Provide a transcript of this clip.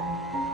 you